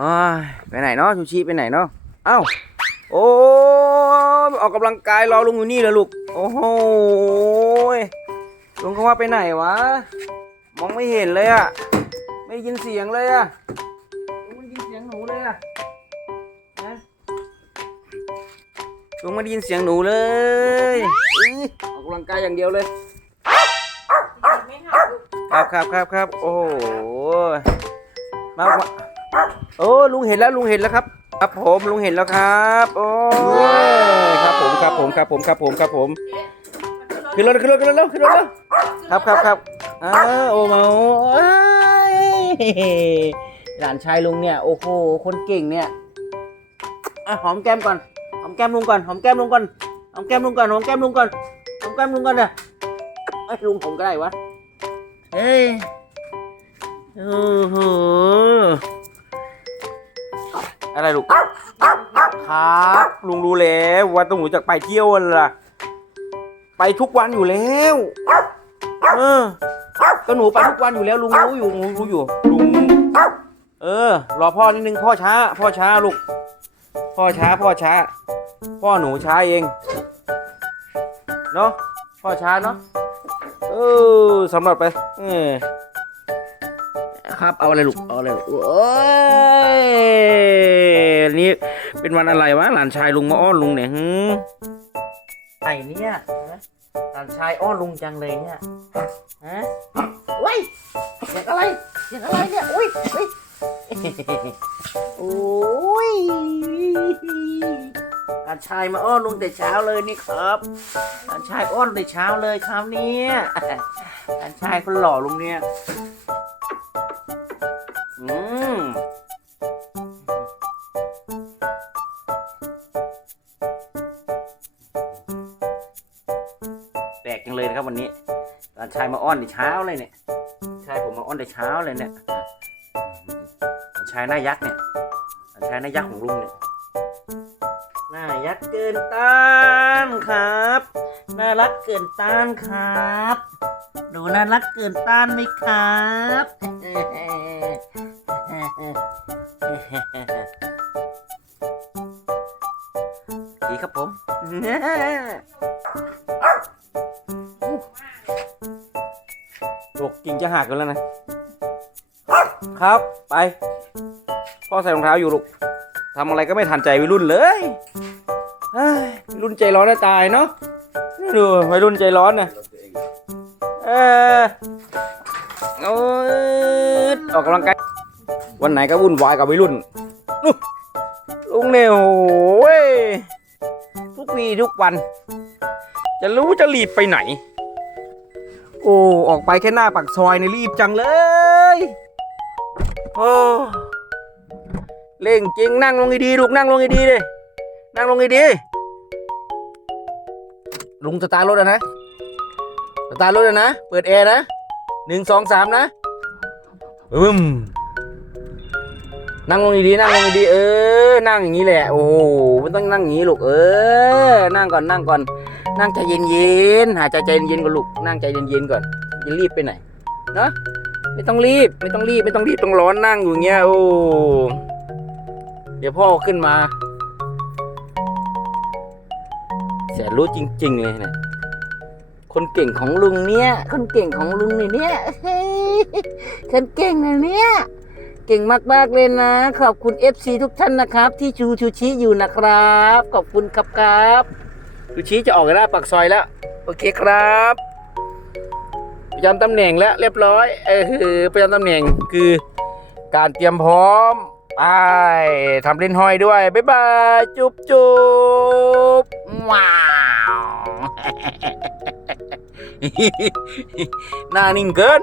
อ้ยไปไหนเนาะชูชีไปไหนเนาะเอ้าโอ้ยออกกำลังกายรอลุงอยู่นี่เหรอลูก โอ้โหยลุงเขาว่าไปไหนวะ มองไม่เห็นเลยอะไม่ได้ยินเสียงเลยอะลุงไม่ได้ยินเสียงหนูเลยอะนะลุงไม่ได้ยินเสียงหนูเลยอื้อออกกำลังกายอย่างเดียวเลยไม่หักลูกครับครับครับครับโอ้โหมามา โอ้ลุงเห็นแล้วลุงเห็นแล้วครับ ครับผมลุงเห็นแล้วครับ โอ้ยครับผมครับผมครับผมครับผมครับผมขึ้นรถขึ้นรถขึ้นรถขึ้นรถแล้วขึ้นรถแล้วครับครับครับอ้าโอ้มาหลานชายลุงเนี่ยโอ้โหคนเก่งเนี่ยอะหอมแก้มก่อนหอมแก้มลุงก่อนหอมแก้มลุงก่อนหอมแก้มลุงก่อนหอมแก้มลุงก่อนหอมแก้มลุงก่อนเนี่ยไอ้ลุงผมก็ได้วะเฮ้ยโอ้โห อะไรลูก ครับลุงรู้แล้วว่าต้องหนูจะไปเที่ยวล่ะ ไปทุกวันอยู่แล้วเออก็หนูไปทุกวันอยู่แล้วลุงรู้อยู่ลุงรู้อยู่ลุงเออ รอพ่อนิดนึงพ่อช้า พ่อช้าลูก พ่อช้าพ่อช้า พ่อหนูช้าเองเนาะพ่อช้าเนาะเออสำหรับไปเออ ครับ เอาอะไรลูก เอาอะไรลูกโอ้ยนนี้เป็นวันอะไรวะ หลานชายลุงมาอ้อนลุงเนี่ยไอ้เนี่ยหลานชายอ้อนลุงจังเลยเนี่ย ฮะเว้ยเสียงอะไรเสียงอะไรเนี่ยอุ้ยอุ้ยโอ้ยหลานชายมาอ้อนลุงแต่เช้าเลยนี่ครับหลานชายอ้อนแต่เช้าเลยครับเนี่ยหลานชายคนหล่อลุงเนี่ย จังเลยนะครับวันนี้หลานชายมาอ้อนแต่เช้าเลยเนี่ยชายผมมาอ้อนแต่เช้าเลยเนี่ยหลานชายหน้ายักษ์เนี่ยหลานชายหน้ายักษ์ของลุงเนี่ยหน้ายักษ์เกินต้านครับน่ารักเกินต้านครับ ดูน่ารักเกินต้านไหมครับดีครับผม ปกกิ่งจะหักกันแล้วนะ ครับไป พ่อใส่รองเท้าอยู่ลูกทำอะไรก็ไม่ทันใจวัยรุ่นเลยวัยรุ่นใจร้อนได้ตายเนาะดูวัยรุ่นใจร้อนนะเออโอ้ยออกกำลังกายวันไหนก็วุ่นวายกับวัยรุ่นนู่นลุงเนี่ยโอ้ยทุกวีทุกวัน จะรู้จะรีบไปไหน โอ้ ออกไปแค่หน้าปากซอยในรีบจังเลย โอ้ เร่งจริงนั่งลงดีๆลูกนั่งลงดีๆเลยนั่งลงดีๆลุงสตาร์รถอะนะสตาร์รถอะนะ เปิดแอร์นะหนึ่งสองสามนะบึ้มนั่งลงดีๆนั่งลงดีๆเออ นั่งอย่างนี้แหละ โอ้ไม่ต้องนั่งอย่างนี้ลูก เออ นั่งก่อนนั่งก่อน นั่งใจเย็นๆหายใจใจเย็นๆก่อนลูกนั่งใจเย็นๆก่อนจะรีบไปไหนเนอะไม่ต้องรีบไม่ต้องรีบไม่ต้องรีบต้องร้อนนั่งอยู่เงี้ยโอ้เดี๋ยวพ่อขึ้นมาแสนรู้จริง ๆ เลยเนี่ยคนเก่งของลุงเนี่ย คนเก่งของลุงนี่เนี่ยเฮ้ยคนเก่งนะเนี่ย เก่งมากๆเลยนะ ขอบคุณ FC ทุกท่านนะครับ ที่ชูชูชีอยู่นะครับ ขอบคุณครับครับ คือชี้จะออกหน้าปากซอยแล้ว โอเคครับประจำตำแหน่งแล้วเรียบร้อยเออประจำตำแหน่งคือการเตรียมพร้อมไปทำเล่นห้อยด้วย บ๊ายบาย จุ๊บจุ๊บว้าวหน้านิ่งเกิน